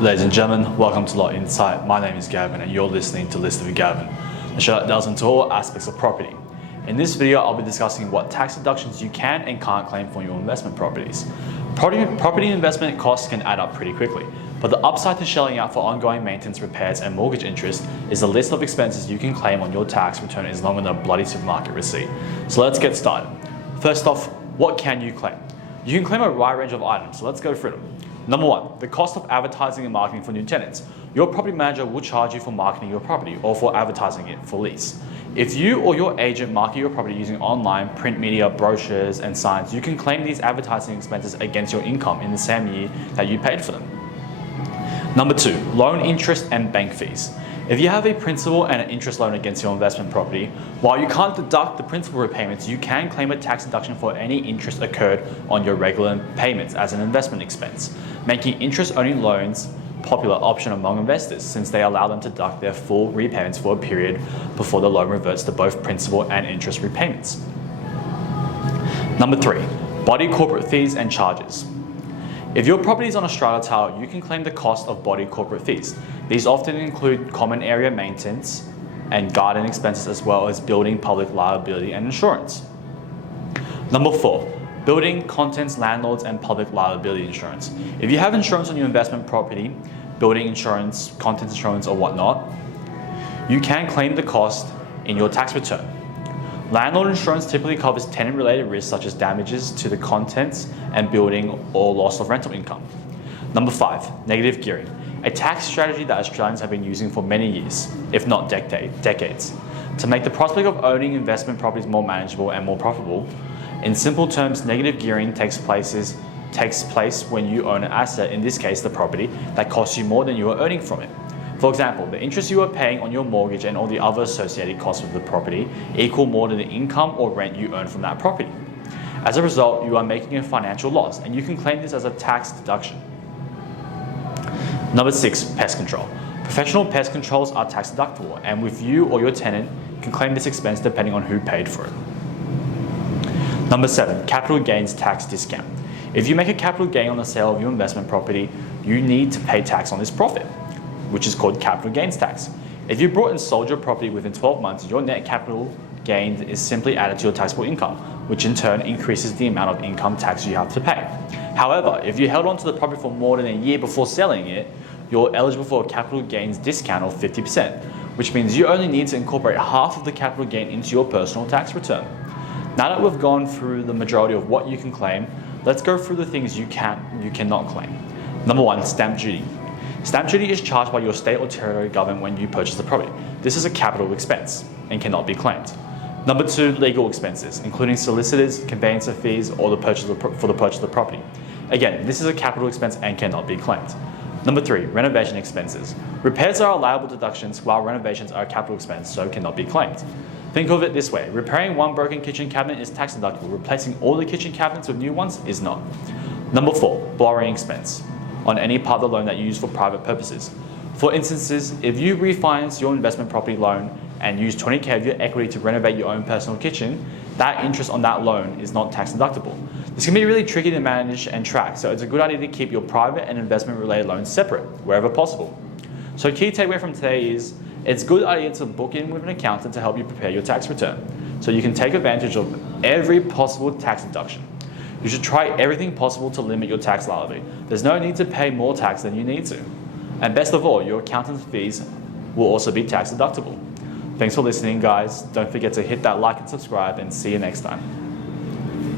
Ladies and gentlemen, welcome to Lot Insight. My name is Gavin and you're listening to List with Gavin, a show that delves into all aspects of property. In this video, I'll be discussing what tax deductions you can and can't claim for your investment properties. Property investment costs can add up pretty quickly, but the upside to shelling out for ongoing maintenance, repairs and mortgage interest is the list of expenses you can claim on your tax return is longer than a bloody supermarket receipt. So let's get started. First off, what can you claim? You can claim a wide range of items, so let's go through them. Number one, the cost of advertising and marketing for new tenants. Your property manager will charge you for marketing your property or for advertising it for lease. If you or your agent market your property using online, print media, brochures and signs, you can claim these advertising expenses against your income in the same year that you paid for them. Number two, loan interest and bank fees. If you have a principal and an interest loan against your investment property, while you can't deduct the principal repayments, you can claim a tax deduction for any interest occurred on your regular payments as an investment expense, making interest-only loans a popular option among investors since they allow them to deduct their full repayments for a period before the loan reverts to both principal and interest repayments. Number three, body corporate fees and charges. If your property is on a strata tile, you can claim the cost of body corporate fees. These often include common area maintenance and garden expenses as well as building public liability and insurance. Number four, building contents, landlords and public liability insurance. If you have insurance on your investment property, building insurance, contents insurance or whatnot, you can claim the cost in your tax return. Landlord insurance typically covers tenant-related risks such as damages to the contents and building or loss of rental income. Number five, negative gearing, a tax strategy that Australians have been using for many years, if not decades, to make the prospect of owning investment properties more manageable and more profitable. In simple terms, negative gearing takes place when you own an asset, in this case the property, that costs you more than you are earning from it. For example, the interest you are paying on your mortgage and all the other associated costs of the property equal more than the income or rent you earn from that property. As a result, you are making a financial loss and you can claim this as a tax deduction. Number six, pest control. Professional pest controls are tax deductible and with you or your tenant can claim this expense depending on who paid for it. Number seven, capital gains tax discount. If you make a capital gain on the sale of your investment property, you need to pay tax on this profit, which is called capital gains tax. If you bought and sold your property within 12 months, your net capital gain is simply added to your taxable income, which in turn increases the amount of income tax you have to pay. However, if you held onto the property for more than a year before selling it, you're eligible for a capital gains discount of 50%, which means you only need to incorporate half of the capital gain into your personal tax return. Now that we've gone through the majority of what you can claim, let's go through the things you cannot claim. Number one, stamp duty. Stamp duty is charged by your state or territory government when you purchase the property. This is a capital expense and cannot be claimed. Number two, legal expenses, including solicitors, conveyancer fees, or for the purchase of the property. Again, this is a capital expense and cannot be claimed. Number three, renovation expenses. Repairs are allowable deductions while renovations are a capital expense, so cannot be claimed. Think of it this way, repairing one broken kitchen cabinet is tax deductible, replacing all the kitchen cabinets with new ones is not. Number four, borrowing expense on any part of the loan that you use for private purposes. For instances, if you refinance your investment property loan and use 20k of your equity to renovate your own personal kitchen, that interest on that loan is not tax deductible. This can be really tricky to manage and track, so it's a good idea to keep your private and investment related loans separate, wherever possible. So key takeaway from today is, it's a good idea to book in with an accountant to help you prepare your tax return, so you can take advantage of every possible tax deduction. You should try everything possible to limit your tax liability. There's no need to pay more tax than you need to. And best of all, your accountant's fees will also be tax deductible. Thanks for listening, guys. Don't forget to hit that like and subscribe, and see you next time.